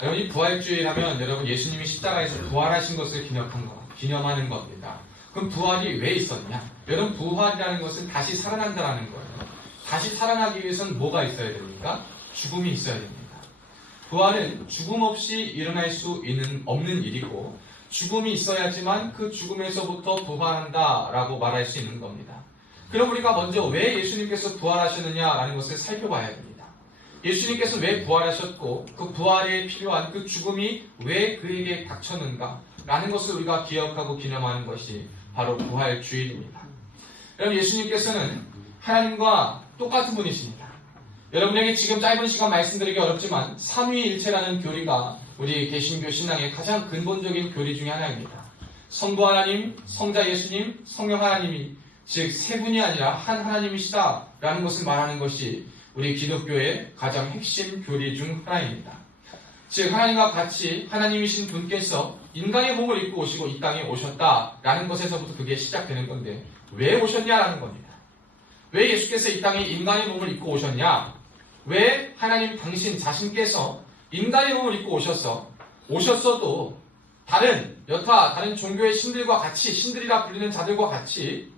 여러분, 이 부활주의라면 여러분 예수님이 십자가에서 부활하신 것을 기념하는 겁니다. 그럼 부활이 왜 있었냐? 여러분, 부활이라는 것은 다시 살아난다라는 거예요. 다시 살아나기 위해서는 뭐가 있어야 됩니까? 죽음이 있어야 됩니다. 부활은 죽음 없이 일어날 수 없는 일이고, 죽음이 있어야지만 그 죽음에서부터 부활한다라고 말할 수 있는 겁니다. 그럼 우리가 먼저 왜 예수님께서 부활하셨느냐라는 것을 살펴봐야 됩니다. 예수님께서 왜 부활하셨고, 그 부활에 필요한 그 죽음이 왜 그에게 닥쳤는가 라는 것을 우리가 기억하고 기념하는 것이 바로 부활주일입니다. 여러분, 예수님께서는 하나님과 똑같은 분이십니다. 여러분에게 지금 짧은 시간 말씀드리기 어렵지만 삼위일체라는 교리가 우리 개신교 신앙의 가장 근본적인 교리 중에 하나입니다. 성부 하나님, 성자 예수님, 성령 하나님이 즉 세 분이 아니라 한 하나님이시다라는 것을 말하는 것이 우리 기독교의 가장 핵심 교리 중 하나입니다. 즉 하나님과 같이 하나님이신 분께서 인간의 몸을 입고 오시고 이 땅에 오셨다라는 것에서부터 그게 시작되는 건데, 왜 오셨냐라는 겁니다. 왜 예수께서 이 땅에 인간의 몸을 입고 오셨냐? 왜 하나님 당신 자신께서 인간의 몸을 입고 오셨어도 여타 다른 종교의 신들과 같이, 신들이라 불리는 자들과 같이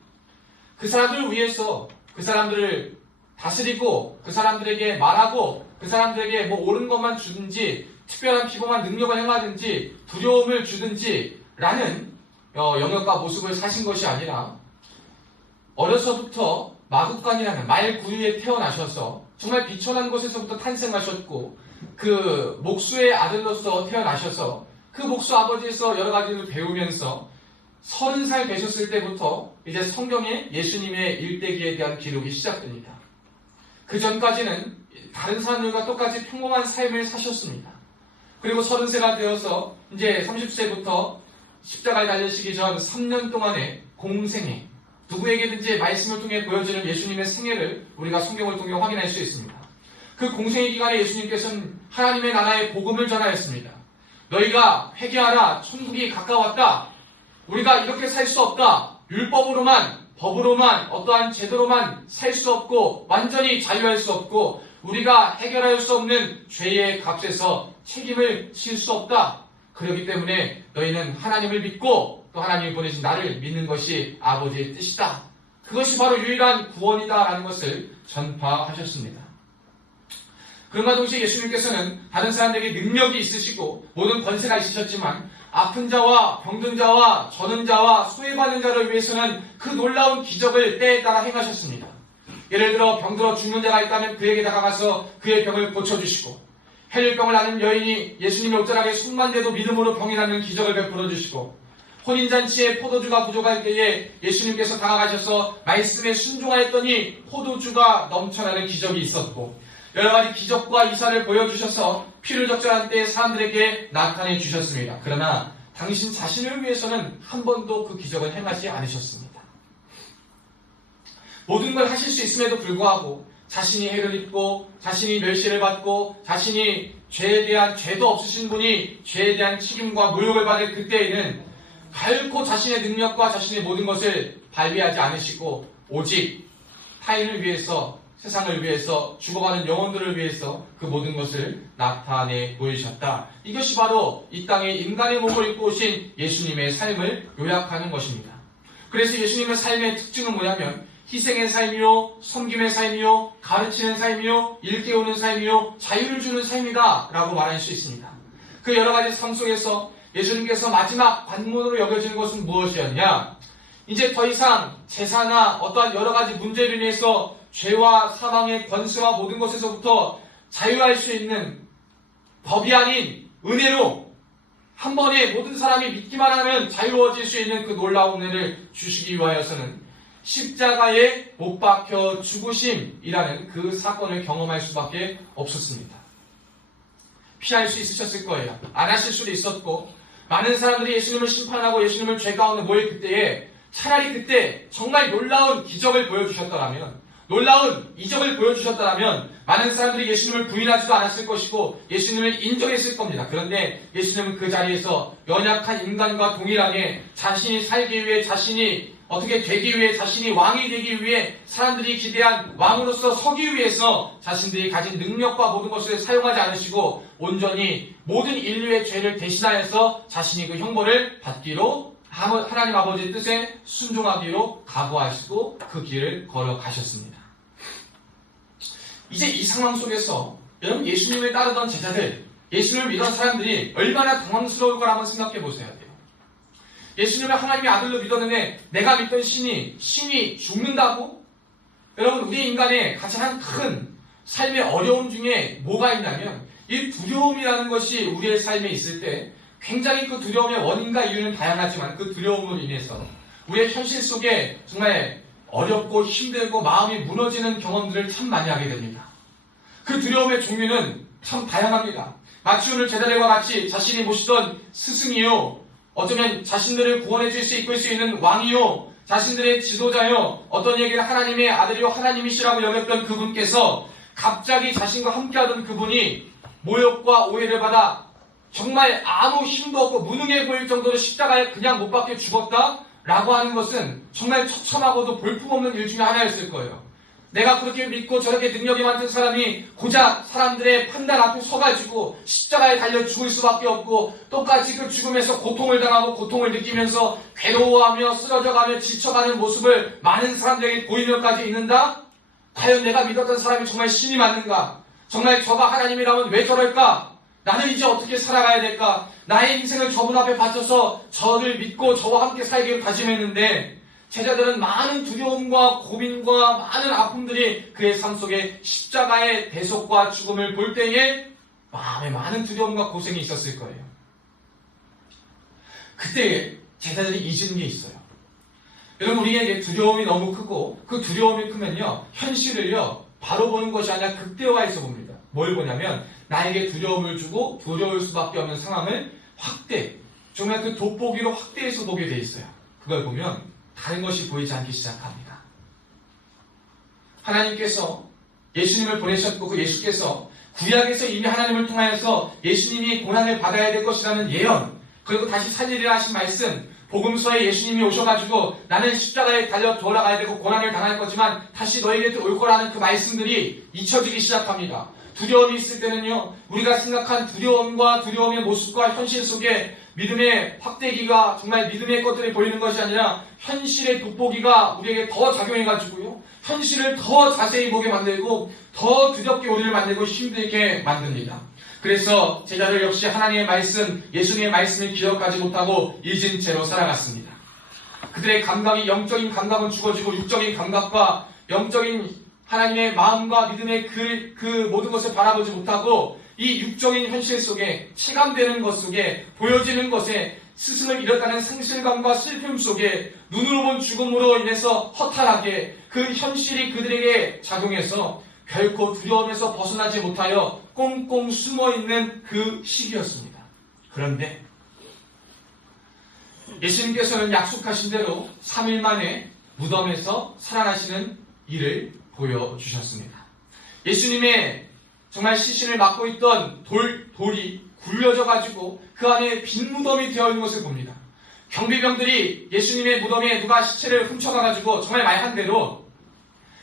그 사람들을 위해서 그 사람들을 다스리고 그 사람들에게 말하고 그 사람들에게 뭐 옳은 것만 주든지 특별한 피곤한 능력을 행하든지 두려움을 주든지 라는 영역과 모습을 사신 것이 아니라, 어려서부터 마국간이라는 말구유에 태어나셔서 정말 비천한 곳에서부터 탄생하셨고, 그 목수의 아들로서 태어나셔서 그 목수 아버지에서 여러 가지를 배우면서 30살 되셨을 때부터 이제 성경에 예수님의 일대기에 대한 기록이 시작됩니다. 그 전까지는 다른 사람들과 똑같이 평범한 삶을 사셨습니다. 그리고 30세가 되어서 이제 30세부터 십자가에 달리시기 전 3년 동안의 공생애, 누구에게든지 말씀을 통해 보여주는 예수님의 생애를 우리가 성경을 통해 확인할 수 있습니다. 그 공생애 기간에 예수님께서는 하나님의 나라의 복음을 전하였습니다. 너희가 회개하라, 천국이 가까웠다. 우리가 이렇게 살 수 없다. 율법으로만, 법으로만, 어떠한 제도로만 살 수 없고 완전히 자유할 수 없고 우리가 해결할 수 없는 죄의 값에서 책임을 질 수 없다. 그렇기 때문에 너희는 하나님을 믿고 또 하나님이 보내신 나를 믿는 것이 아버지의 뜻이다. 그것이 바로 유일한 구원이다라는 것을 전파하셨습니다. 그런가 동시에 예수님께서는 다른 사람들에게 능력이 있으시고 모든 권세가 있으셨지만 아픈 자와 병든 자와 저는 자와 소외받는 자를 위해서는 그 놀라운 기적을 때에 따라 행하셨습니다. 예를 들어 병들어 죽는 자가 있다면 그에게 다가가서 그의 병을 고쳐주시고, 헬일병을 앓는 여인이 예수님의 옷자락에 손만 대도 믿음으로 병이 낫는 기적을 베풀어 주시고, 혼인잔치에 포도주가 부족할 때에 예수님께서 다가가셔서 말씀에 순종하였더니 포도주가 넘쳐나는 기적이 있었고, 여러 가지 기적과 이사를 보여주셔서 피를 적절한 때에 사람들에게 나타내 주셨습니다. 그러나 당신 자신을 위해서는 한 번도 그 기적을 행하지 않으셨습니다. 모든 걸 하실 수 있음에도 불구하고 자신이 해를 입고 자신이 멸시를 받고 자신이 죄에 대한 죄도 없으신 분이 죄에 대한 책임과 모욕을 받을 그때에는 결코 자신의 능력과 자신의 모든 것을 발휘하지 않으시고 오직 타인을 위해서, 세상을 위해서, 죽어가는 영혼들을 위해서 그 모든 것을 나타내 보이셨다. 이것이 바로 이 땅에 인간의 몸을 입고 오신 예수님의 삶을 요약하는 것입니다. 그래서 예수님의 삶의 특징은 뭐냐면 희생의 삶이요, 섬김의 삶이요, 가르치는 삶이요, 일깨우는 삶이요, 자유를 주는 삶이다 라고 말할 수 있습니다. 그 여러 가지 삶 속에서 예수님께서 마지막 관문으로 여겨지는 것은 무엇이었냐? 이제 더 이상 제사나 어떠한 여러 가지 문제로 인해서 죄와 사망의 권세와 모든 것에서부터 자유할 수 있는 법이 아닌 은혜로 한 번에 모든 사람이 믿기만 하면 자유로워질 수 있는 그 놀라운 은혜를 주시기 위하여서는 십자가에 못 박혀 죽으심이라는 그 사건을 경험할 수밖에 없었습니다. 피할 수 있으셨을 거예요. 안 하실 수도 있었고, 많은 사람들이 예수님을 심판하고 예수님을 죄 가운데 모일 그때에 차라리 그때 정말 놀라운 기적을 보여주셨더라면, 놀라운 이적을 보여주셨더라면 많은 사람들이 예수님을 부인하지도 않았을 것이고 예수님을 인정했을 겁니다. 그런데 예수님은 그 자리에서 연약한 인간과 동일하게 자신이 살기 위해 자신이 어떻게 되기 위해, 자신이 왕이 되기 위해, 사람들이 기대한 왕으로서 서기 위해서 자신들이 가진 능력과 모든 것을 사용하지 않으시고 온전히 모든 인류의 죄를 대신하여서 자신이 그 형벌을 받기로, 하나님 아버지의 뜻에 순종하기로 각오하시고 그 길을 걸어가셨습니다. 이제 이 상황 속에서 여러분, 예수님을 따르던 제자들, 예수님을 믿던 사람들이 얼마나 당황스러울 걸 한번 생각해 보셔야 돼요. 예수님을 하나님의 아들로 믿었는데 내가 믿던 신이 죽는다고? 여러분, 우리 인간의 가장 큰 삶의 어려움 중에 뭐가 있냐면 이 두려움이라는 것이 우리의 삶에 있을 때 굉장히 그 두려움의 원인과 이유는 다양하지만 그 두려움으로 인해서 우리의 현실 속에 정말 어렵고 힘들고 마음이 무너지는 경험들을 참 많이 하게 됩니다. 그 두려움의 종류는 참 다양합니다. 마치 오늘 제자들과 같이 자신이 모시던 스승이요, 어쩌면 자신들을 구원해 줄 수 이끌 수 있는 왕이요, 자신들의 지도자요, 어떤 얘기를 하나님의 아들이요 하나님이시라고 여겼던 그분께서 갑자기 자신과 함께하던 그분이 모욕과 오해를 받아 정말 아무 힘도 없고 무능해 보일 정도로 십자가에 그냥 못 박혀 죽었다? 라고 하는 것은 정말 처참하고도 볼품없는 일 중에 하나였을 거예요. 내가 그렇게 믿고 저렇게 능력이 많던 사람이 고작 사람들의 판단 앞에 서가지고 십자가에 달려 죽을 수밖에 없고 똑같이 그 죽음에서 고통을 당하고 고통을 느끼면서 괴로워하며 쓰러져가며 지쳐가는 모습을 많은 사람들에게 보이면까지 있는다? 과연 내가 믿었던 사람이 정말 신이 맞는가? 정말 저가 하나님이라면 왜 저럴까? 나는 이제 어떻게 살아가야 될까? 나의 인생을 저분 앞에 바쳐서 저를 믿고 저와 함께 살기를 다짐했는데 제자들은 많은 두려움과 고민과 많은 아픔들이 그의 삶 속에 십자가의 대속과 죽음을 볼 때에 마음에 많은 두려움과 고생이 있었을 거예요. 그때 제자들이 잊은 게 있어요. 여러분, 우리에게 두려움이 너무 크고 그 두려움이 크면요, 현실을요 바로 보는 것이 아니라 극대화해서 봅니다. 뭘 보냐면 나에게 두려움을 주고 두려울 수밖에 없는 상황을 확대, 정말 그 돋보기로 확대해서 보게 돼 있어요. 그걸 보면 다른 것이 보이지 않기 시작합니다. 하나님께서 예수님을 보내셨고 그 예수께서 구약에서 이미 하나님을 통하여서 예수님이 고난을 받아야 될 것이라는 예언, 그리고 다시 살리리라 하신 말씀, 복음서에 예수님이 오셔가지고 나는 십자가에 달려 돌아가야 되고 고난을 당할 거지만 다시 너희에게 올 거라는 그 말씀들이 잊혀지기 시작합니다. 두려움이 있을 때는요, 우리가 생각한 두려움과 두려움의 모습과 현실 속에 믿음의 확대기가 정말 믿음의 것들이 보이는 것이 아니라 현실의 돋보기가 우리에게 더 작용해가지고요, 현실을 더 자세히 보게 만들고 더 두렵게 우리를 만들고 힘들게 만듭니다. 그래서 제자들 역시 하나님의 말씀, 예수님의 말씀을 기억하지 못하고 잊은 채로 살아갔습니다. 그들의 감각이, 영적인 감각은 죽어지고 육적인 감각과 영적인 하나님의 마음과 믿음의 그 모든 것을 바라보지 못하고 이 육적인 현실 속에, 체감되는 것 속에, 보여지는 것에 스승을 잃었다는 상실감과 슬픔 속에 눈으로 본 죽음으로 인해서 허탈하게 그 현실이 그들에게 작용해서 결코 두려움에서 벗어나지 못하여 꽁꽁 숨어있는 그 시기였습니다. 그런데 예수님께서는 약속하신 대로 3일 만에 무덤에서 살아나시는 일을 보여주셨습니다. 예수님의 정말 시신을 맡고 있던 돌이 굴려져가지고 그 안에 빈 무덤이 되어 있는 것을 봅니다. 경비병들이 예수님의 무덤에 누가 시체를 훔쳐가가지고 정말 말한 대로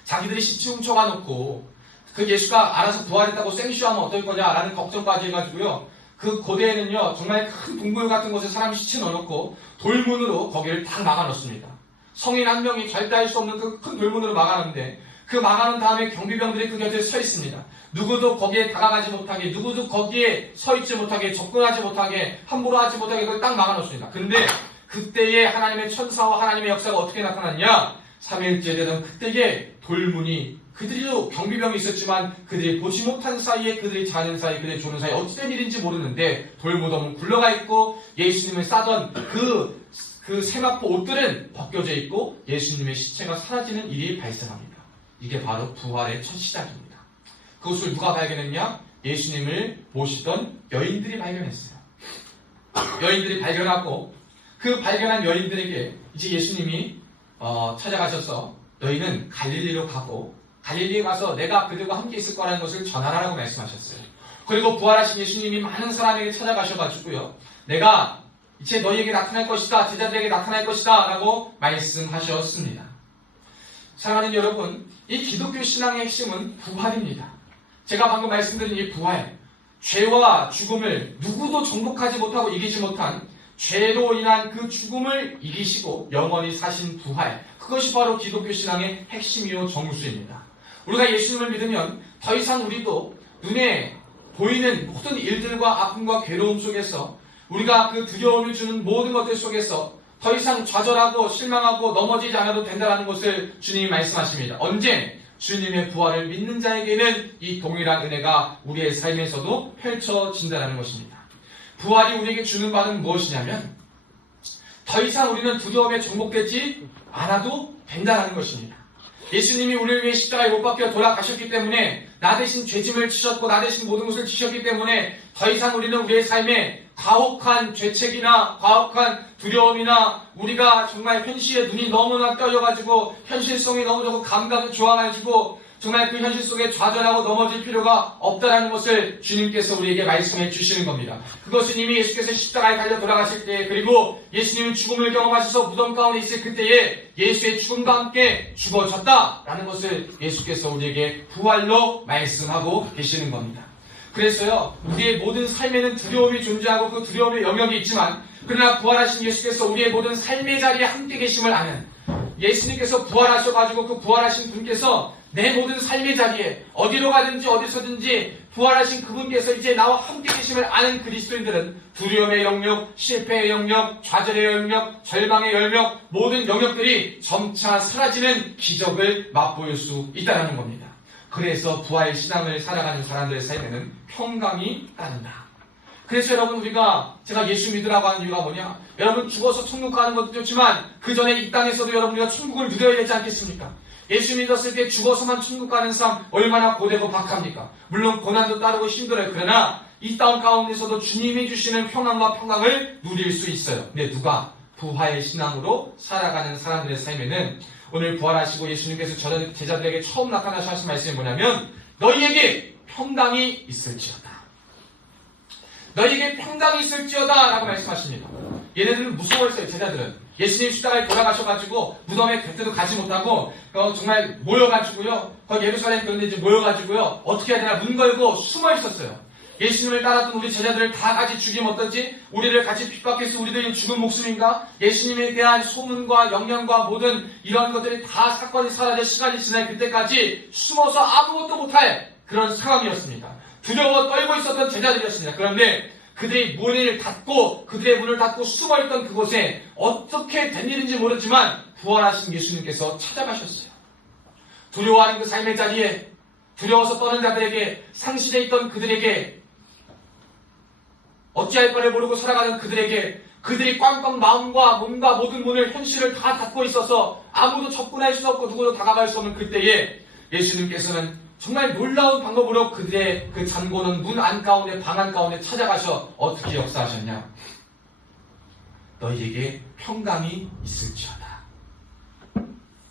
자기들이 시체 훔쳐가 놓고 그 예수가 알아서 부활했다고 생쇼하면 어떨 거냐라는 걱정까지 해가지고요, 그 고대에는요 정말 큰 동굴 같은 곳에 사람 시체 넣어놓고 돌문으로 거기를 다 막아놓습니다. 성인 한 명이 절대 할 수 없는 그 큰 돌문으로 막아놓는데 그 막아놓은 다음에 경비병들이 그 곁에 서 있습니다. 누구도 거기에 다가가지 못하게, 누구도 거기에 서 있지 못하게, 접근하지 못하게, 함부로 하지 못하게 그걸 딱 막아놓습니다. 근데 그때에 하나님의 천사와 하나님의 역사가 어떻게 나타났냐? 3일째 되던 그때에 돌문이, 그들도 경비병이 있었지만 그들이 보지 못한 사이에, 그들이 자는 사이, 그들이 조는 사이 어찌된 일인지 모르는데 돌무덤은 굴러가 있고 예수님을 싸던 그 세마포 옷들은 벗겨져 있고 예수님의 시체가 사라지는 일이 발생합니다. 이게 바로 부활의 첫 시작입니다. 그것을 누가 발견했냐? 예수님을 모시던 여인들이 발견했어요. 여인들이 발견하고 그 발견한 여인들에게 이제 예수님이 찾아가셔서 너희는 갈릴리로 가고 갈릴리에 가서 내가 그들과 함께 있을 거라는 것을 전하라고 말씀하셨어요. 그리고 부활하신 예수님이 많은 사람에게 찾아가셔가지고요, 내가 이제 너희에게 나타날 것이다. 제자들에게 나타날 것이다. 라고 말씀하셨습니다. 사랑하는 여러분, 이 기독교 신앙의 핵심은 부활입니다. 제가 방금 말씀드린 이 부활, 죄와 죽음을 누구도 정복하지 못하고 이기지 못한 죄로 인한 그 죽음을 이기시고 영원히 사신 부활, 그것이 바로 기독교 신앙의 핵심이요 정수입니다. 우리가 예수님을 믿으면 더 이상 우리도 눈에 보이는 모든 일들과 아픔과 괴로움 속에서 우리가 그 두려움을 주는 모든 것들 속에서 더 이상 좌절하고 실망하고 넘어지지 않아도 된다는 것을 주님이 말씀하십니다. 언제? 주님의 부활을 믿는 자에게는 이 동일한 은혜가 우리의 삶에서도 펼쳐진다는 것입니다. 부활이 우리에게 주는 바는 무엇이냐면 더 이상 우리는 두려움에 정복되지 않아도 된다는 것입니다. 예수님이 우리를 위해 십자가에 못 박혀 돌아가셨기 때문에 나 대신 죄짐을 지셨고 나 대신 모든 것을 지셨기 때문에 더 이상 우리는 우리의 삶에 가혹한 죄책이나 가혹한 두려움이나 우리가 정말 현실에 눈이 너무나 떠여가지고 현실성이 너무 적고 감각이 좋아가지고 정말 그 현실 속에 좌절하고 넘어질 필요가 없다는 것을 주님께서 우리에게 말씀해 주시는 겁니다. 그것은 이미 예수께서 십자가에 달려 돌아가실 때, 그리고 예수님은 죽음을 경험하셔서 무덤 가운데 있을 그때에 예수의 죽음과 함께 죽어졌다라는 것을 예수께서 우리에게 부활로 말씀하고 계시는 겁니다. 그래서요, 우리의 모든 삶에는 두려움이 존재하고 그 두려움의 영역이 있지만, 그러나 부활하신 예수께서 우리의 모든 삶의 자리에 함께 계심을 아는, 예수님께서 부활하셔가지고 그 부활하신 분께서 내 모든 삶의 자리에 어디로 가든지 어디서든지 부활하신 그분께서 이제 나와 함께 계심을 아는 그리스도인들은 두려움의 영역, 실패의 영역, 좌절의 영역, 절망의 영역, 모든 영역들이 점차 사라지는 기적을 맛보일 수 있다는 겁니다. 그래서 부활 신앙을 살아가는 사람들의 삶에는 평강이 따른다. 그래서 여러분, 제가 예수 믿으라고 하는 이유가 뭐냐? 여러분, 죽어서 천국 가는 것도 좋지만 그 전에 이 땅에서도 여러분 우리가 천국을 누려야 되지 않겠습니까? 예수 믿었을 때 죽어서만 천국 가는 삶 얼마나 고되고 박합니까? 물론 고난도 따르고 힘들어요. 그러나 이 땅 가운데서도 주님이 주시는 평안과 평강을 누릴 수 있어요. 근데 누가? 부활 신앙으로 살아가는 사람들의 삶에는 오늘 부활하시고 예수님께서 제자들에게 처음 나타나셔 하신 말씀이 뭐냐면 너희에게 평강이 있을지어다. 너희에게 평강이 있을지어다 라고 말씀하십니다. 얘네들은 무서워했어요. 제자들은. 예수님 십자가에 돌아가셔가지고 무덤에 그때도 가지 못하고 정말 모여가지고요. 거기 예루살렘 그런데 이제 모여가지고요. 어떻게 해야 되나 문 걸고 숨어 있었어요. 예수님을 따랐던 우리 제자들을 다 같이 죽이면 어떨지? 우리를 같이 핍박해서 우리들이 죽은 목숨인가? 예수님에 대한 소문과 영향과 모든 이런 것들이 다 사건이 사라져 시간이 지날 그때까지 숨어서 아무것도 못할 그런 상황이었습니다. 두려워 떨고 있었던 제자들이었습니다. 그런데 그들의 문을 닫고 숨어있던 그곳에 어떻게 된 일인지 모르지만 부활하신 예수님께서 찾아가셨어요. 두려워하는 그 삶의 자리에, 두려워서 떠는 자들에게, 상실해 있던 그들에게, 어찌할 바를 모르고 살아가는 그들에게, 그들이 꽝꽝 마음과 몸과 모든 문을, 현실을 다 닫고 있어서 아무도 접근할 수 없고 누구도 다가갈 수 없는 그때에 예수님께서는 정말 놀라운 방법으로 그들의 그 잠고는 문 안가운데, 방 안가운데 찾아가셔 어떻게 역사하셨냐? 너희에게 평강이 있을지어다.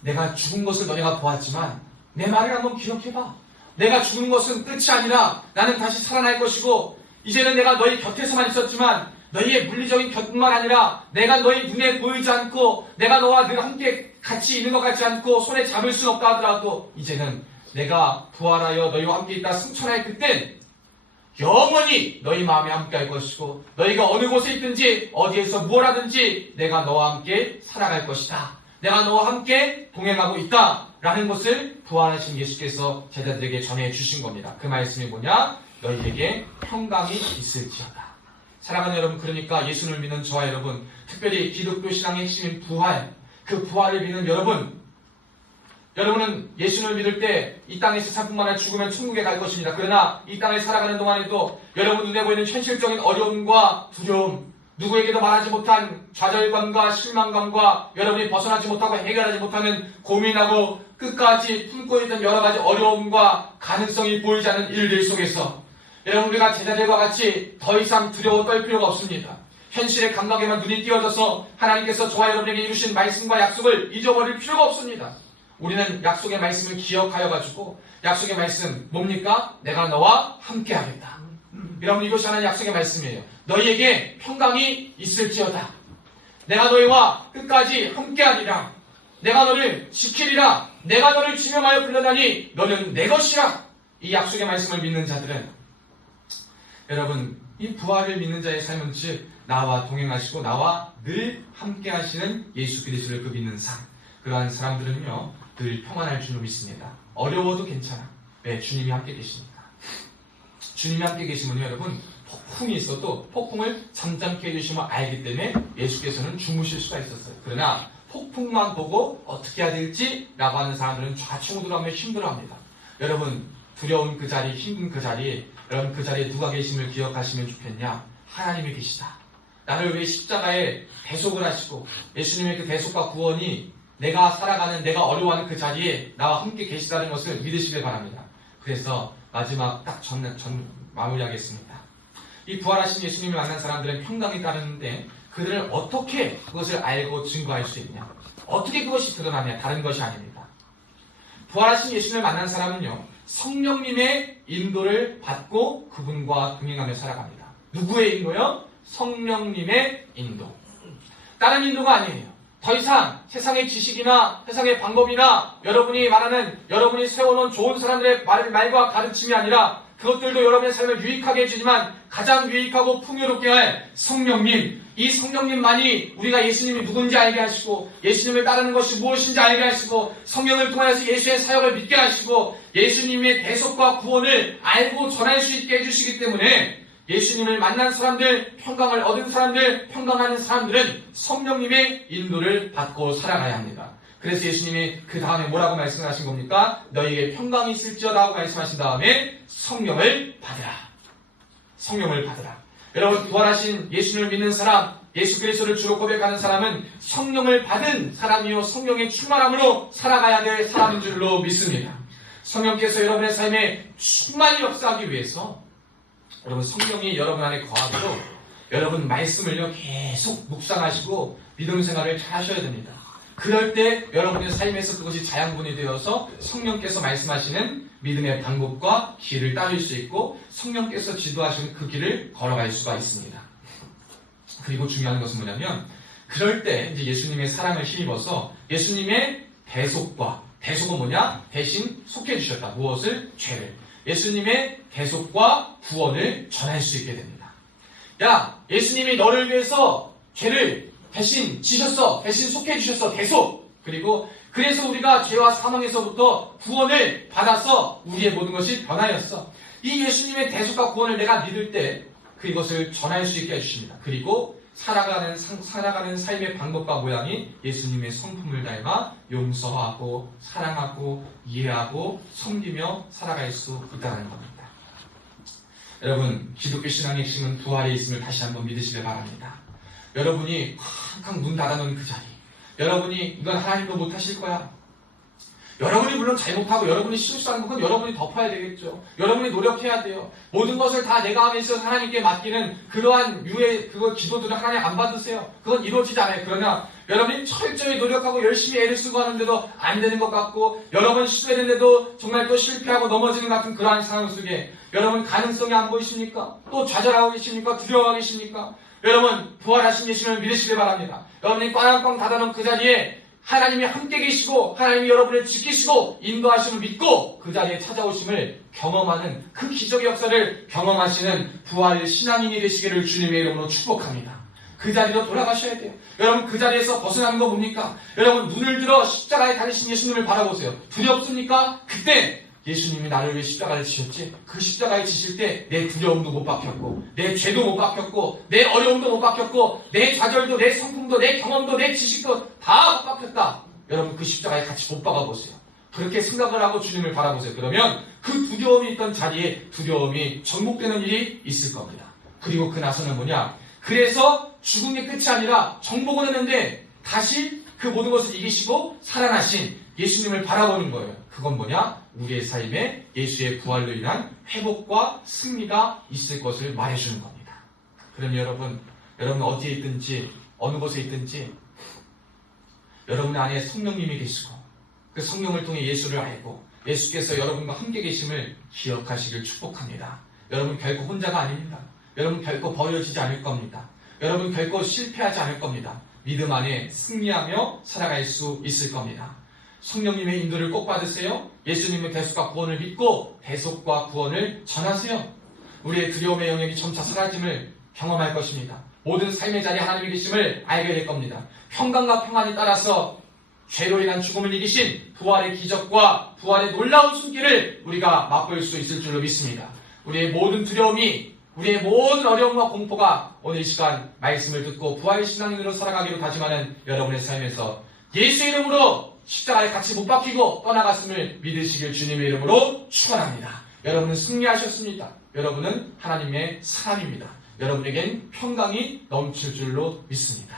내가 죽은 것을 너희가 보았지만 내 말을 한번 기억해봐. 내가 죽은 것은 끝이 아니라 나는 다시 살아날 것이고, 이제는 내가 너희 곁에서만 있었지만 너희의 물리적인 곁뿐만 아니라 내가 너희 눈에 보이지 않고 내가 너와 늘 함께 같이 있는 것 같지 않고 손에 잡을 수 없다 하더라도 이제는 내가 부활하여 너희와 함께 있다 승천할 그땐 영원히 너희 마음에 함께 할 것이고, 너희가 어느 곳에 있든지 어디에서 뭘 하든지 내가 너와 함께 살아갈 것이다. 내가 너와 함께 동행하고 있다 라는 것을 부활하신 예수께서 제자들에게 전해 주신 겁니다. 그 말씀이 뭐냐? 너희에게 평강이 있을지어다. 사랑하는 여러분, 그러니까 예수를 믿는 저와 여러분, 특별히 기독교 신앙의 핵심인 부활, 그 부활을 믿는 여러분은 예수를 믿을 때 이 땅의 세상뿐만 아니라 죽으면 천국에 갈 것입니다. 그러나 이 땅을 살아가는 동안에도 여러분 눈에 보이는 현실적인 어려움과 두려움, 누구에게도 말하지 못한 좌절감과 실망감과 여러분이 벗어나지 못하고 해결하지 못하는 고민하고 끝까지 품고 있던 여러 가지 어려움과 가능성이 보이지 않는 일들 속에서 여러분, 우리가 제자들과 같이 더 이상 두려워 떨 필요가 없습니다. 현실의 감각에만 눈이 띄어져서 하나님께서 저와 여러분에게 이루신 말씀과 약속을 잊어버릴 필요가 없습니다. 우리는 약속의 말씀을 기억하여 가지고, 약속의 말씀 뭡니까? 내가 너와 함께 하겠다. 여러분, 이것이 하나님의 약속의 말씀이에요. 너희에게 평강이 있을지어다. 내가 너희와 끝까지 함께하리라. 내가 너를 지키리라. 내가 너를 지명하여 불러다니 너는 내 것이라. 이 약속의 말씀을 믿는 자들은, 여러분, 이 부활을 믿는 자의 삶은 즉 나와 동행하시고 나와 늘 함께 하시는 예수 그리스도를 그 믿는 삶, 그러한 사람들은요 늘 평안할 줄로 믿습니다. 어려워도 괜찮아. 왜? 주님이 함께 계시니까. 주님이 함께 계시면요 여러분, 폭풍이 있어도 폭풍을 잠잠케 해주시면 알기 때문에 예수께서는 주무실 수가 있었어요. 그러나 폭풍만 보고 어떻게 해야 될지 라고 하는 사람들은 좌충우돌하며 힘들어합니다. 여러분, 두려운 그 자리, 힘든 그 자리, 여러분 그 자리에 누가 계심을 기억하시면 좋겠냐? 하나님이 계시다. 나를 왜 십자가에 대속을 하시고 예수님의 그 대속과 구원이 내가 살아가는, 내가 어려워하는 그 자리에 나와 함께 계시다는 것을 믿으시길 바랍니다. 그래서 마지막 딱 마무리하겠습니다. 이 부활하신 예수님을 만난 사람들은 평강이 따르는데 그들을 어떻게 그것을 알고 증거할 수 있냐? 어떻게 그것이 드러나냐? 다른 것이 아닙니다. 부활하신 예수님을 만난 사람은요 성령님의 인도를 받고 그분과 동행하며 살아갑니다. 누구의 인도요? 성령님의 인도. 다른 인도가 아니에요. 더 이상 세상의 지식이나 세상의 방법이나 여러분이 세워놓은 좋은 사람들의 말과 가르침이 아니라 그것들도 여러분의 삶을 유익하게 해주지만 가장 유익하고 풍요롭게 할 성령님, 이 성령님만이 우리가 예수님이 누군지 알게 하시고 예수님을 따르는 것이 무엇인지 알게 하시고 성령을 통해서 예수의 사역을 믿게 하시고 예수님의 대속과 구원을 알고 전할 수 있게 해주시기 때문에 예수님을 만난 사람들, 평강을 얻은 사람들, 평강하는 사람들은 성령님의 인도를 받고 살아가야 합니다. 그래서 예수님이 그 다음에 뭐라고 말씀하신 겁니까? 너희에게 평강이 있을지어다 하고 말씀하신 다음에 성령을 받으라. 성령을 받으라. 여러분, 부활하신 예수님을 믿는 사람, 예수 그리스도를 주로 고백하는 사람은 성령을 받은 사람이요 성령의 충만함으로 살아가야 될 사람인 줄로 믿습니다. 성령께서 여러분의 삶에 충만히 역사하기 위해서 여러분 성령이 여러분 안에 거하도록 여러분 말씀을요 계속 묵상하시고 믿음 생활을 잘 하셔야 됩니다. 그럴 때 여러분의 삶에서 그것이 자양분이 되어서 성령께서 말씀하시는 믿음의 방법과 길을 따를 수 있고 성령께서 지도하시는 그 길을 걸어갈 수가 있습니다. 그리고 중요한 것은 뭐냐면 그럴 때 이제 예수님의 사랑을 힘입어서 예수님의 대속은 뭐냐? 대신 속해 주셨다. 무엇을? 죄를. 예수님의 대속과 구원을 전할 수 있게 됩니다. 야, 예수님이 너를 위해서 죄를 대신 지셨어. 대신 속해 주셨어. 대속. 그래서 우리가 죄와 사망에서부터 구원을 받아서 우리의 모든 것이 변하였어. 이 예수님의 대속과 구원을 내가 믿을 때 그것을 전할 수 있게 해주십니다. 그리고 살아가는 삶의 방법과 모양이 예수님의 성품을 닮아 용서하고 사랑하고 이해하고 섬기며 살아갈 수 있다는 겁니다. 여러분, 기독교 신앙의 핵심은 부활에 있음을 다시 한번 믿으시길 바랍니다. 여러분이 항상 문 닫아놓은 그 자리, 여러분이 이건 하나님도 못하실 거야. 여러분이 물론 잘못하고 여러분이 실수하는 건 여러분이 덮어야 되겠죠. 여러분이 노력해야 돼요. 모든 것을 다 내가 하면서 하나님께 맡기는 그러한 기도들을 하나님 안 받으세요. 그건 이루어지지 않아요. 그러나 여러분이 철저히 노력하고 열심히 애를 쓰고 하는데도 안 되는 것 같고 여러 번 시도했는데도 정말 또 실패하고 넘어지는 같은 그러한 상황 속에 여러분 가능성이 안 보이십니까? 또 좌절하고 계십니까? 두려워하고 계십니까? 여러분 부활하신 예수님을 믿으시길 바랍니다. 여러분이 꽝꽝 닫아놓은 그 자리에 하나님이 함께 계시고 하나님이 여러분을 지키시고 인도하심을 믿고 그 자리에 찾아오심을 경험하는 그 기적의 역사를 경험하시는 부활 신앙인이 되시기를 주님의 이름으로 축복합니다. 그 자리로 돌아가셔야 돼요. 여러분 그 자리에서 벗어나는 거 뭡니까? 여러분 눈을 들어 십자가에 달리신 예수님을 바라보세요. 두렵습니까? 그때 예수님이 나를 위해 십자가를 지셨지? 그 십자가에 지실 때 내 두려움도 못 박혔고 내 죄도 못 박혔고 내 어려움도 못 박혔고 내 좌절도 내 성품도 내 경험도 내 지식도 다 못 박혔다. 여러분 그 십자가에 같이 못 박아보세요. 그렇게 생각을 하고 주님을 바라보세요. 그러면 그 두려움이 있던 자리에 두려움이 정복되는 일이 있을 겁니다. 그리고 그 나서는 뭐냐? 그래서 죽음의 끝이 아니라 정복을 했는데 다시 그 모든 것을 이기시고 살아나신 예수님을 바라보는 거예요. 그건 뭐냐? 우리의 삶에 예수의 부활로 인한 회복과 승리가 있을 것을 말해주는 겁니다. 그럼 여러분 어디에 있든지 어느 곳에 있든지 여러분 안에 성령님이 계시고 그 성령을 통해 예수를 알고 예수께서 여러분과 함께 계심을 기억하시길 축복합니다. 여러분 결코 혼자가 아닙니다. 여러분 결코 버려지지 않을 겁니다. 여러분 결코 실패하지 않을 겁니다. 믿음 안에 승리하며 살아갈 수 있을 겁니다. 성령님의 인도를 꼭 받으세요. 예수님의 대속과 구원을 믿고 대속과 구원을 전하세요. 우리의 두려움의 영역이 점차 사라짐을 경험할 것입니다. 모든 삶의 자리에 하나님이 계심을 알게 될 겁니다. 평강과 평안에 따라서 죄로 인한 죽음을 이기신 부활의 기적과 부활의 놀라운 손길을 우리가 맛볼 수 있을 줄로 믿습니다. 우리의 모든 두려움이, 우리의 모든 어려움과 공포가 오늘 이 시간 말씀을 듣고 부활의 신앙인으로 살아가기로 다짐하는 여러분의 삶에서 예수의 이름으로 십자가에 같이 못 박히고 떠나갔음을 믿으시길 주님의 이름으로 축원합니다. 여러분은 승리하셨습니다. 여러분은 하나님의 사람입니다. 여러분에겐 평강이 넘칠 줄로 믿습니다.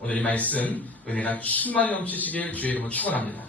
오늘 이 말씀 은혜가 충만히 넘치시길 주의 이름으로 축원합니다.